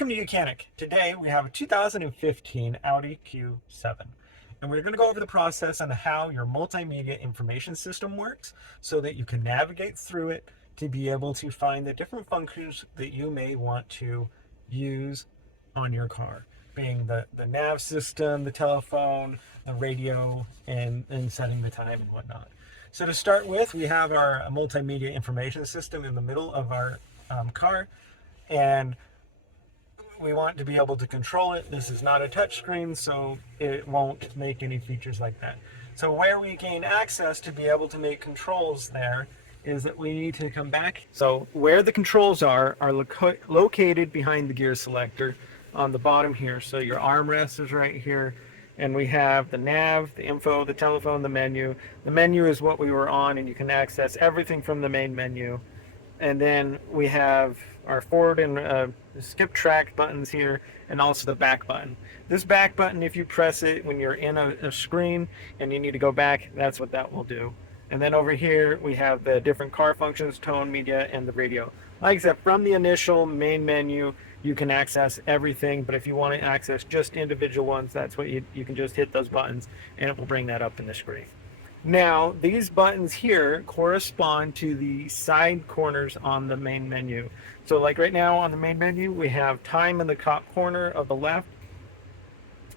Welcome to Mechanic. Today we have a 2015 Audi Q7. And we're going to go over the process on how your multimedia information system works so that you can navigate through it to be able to find the different functions that you may want to use on your car, being the nav system, the telephone, the radio, and setting the time and whatnot. So to start with, we have our multimedia information system in the middle of our car, and we want to be able to control it. This is not a touch screen, so it won't make any features like that. So where we gain access to be able to make controls there is that we need to come back. So where the controls are located behind the gear selector on the bottom here. So your armrest is right here, and we have the nav, the info, the telephone, the menu. The menu is what we were on, and you can access everything from the main menu. And then we have our forward and skip track buttons here, and also the back button. This back button, if you press it when you're in a screen and you need to go back, that's what that will do. And then over here we have the different car functions, tone, media, and the radio. Like I said, from the initial main menu you can access everything, but if you want to access just individual ones, that's what you can just hit those buttons and it will bring that up in the screen. Now, these buttons here correspond to the side corners on the main menu. So like right now on the main menu, we have time in the top corner of the left,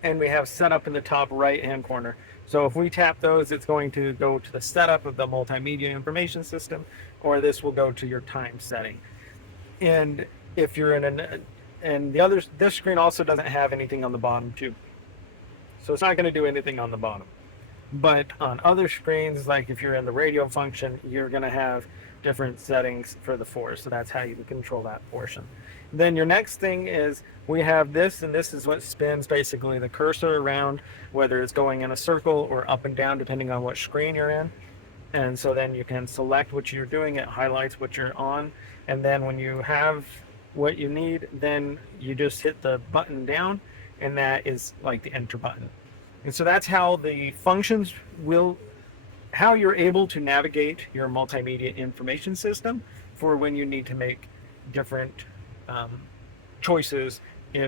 and we have setup in the top right-hand corner. So if we tap those, it's going to go to the setup of the multimedia information system, or this will go to your time setting. And if you're this screen also doesn't have anything on the bottom too. So it's not going to do anything on the bottom. But on other screens, like if you're in the radio function, you're going to have different settings for the force. So that's how you can control that portion. Then your next thing is we have this, and this is what spins basically the cursor around, whether it's going in a circle or up and down, depending on what screen you're in. And so then you can select what you're doing. It highlights what you're on. And then when you have what you need, then you just hit the button down, and that is like the enter button. And so that's how the functions how you're able to navigate your multimedia information system for when you need to make different choices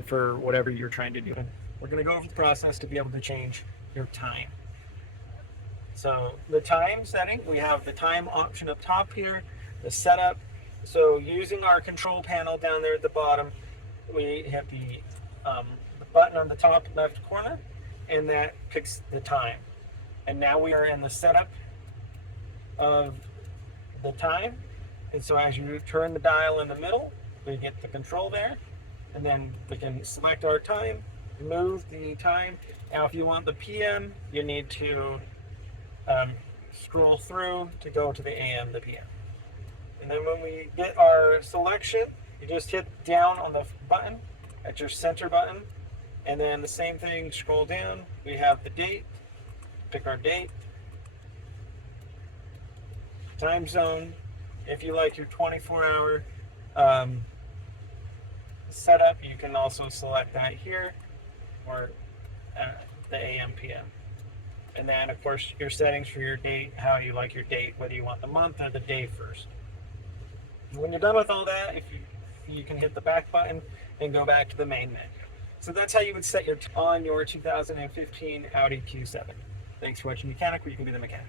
for whatever you're trying to do. We're going to go over the process to be able to change your time. So the time setting, we have the time option up top here, the setup. So using our control panel down there at the bottom, we hit the button on the top left corner, and that picks the time. And now we are in the setup of the time. And so as you turn the dial in the middle, we get the control there, and then we can select our time, move the time. Now if you want the PM, you need to scroll through to go to the AM, the PM. And then when we get our selection, you just hit down on the button at your center button, and then the same thing, scroll down, we have the date, pick our date, time zone. If you like your 24-hour setup, you can also select that here, or the AM, PM. And then of course your settings for your date, how you like your date, whether you want the month or the day first. When you're done with all that, you can hit the back button and go back to the main menu. So that's how you would set on your 2015 Audi Q7. Thanks for watching Mechanic, where you can be the mechanic.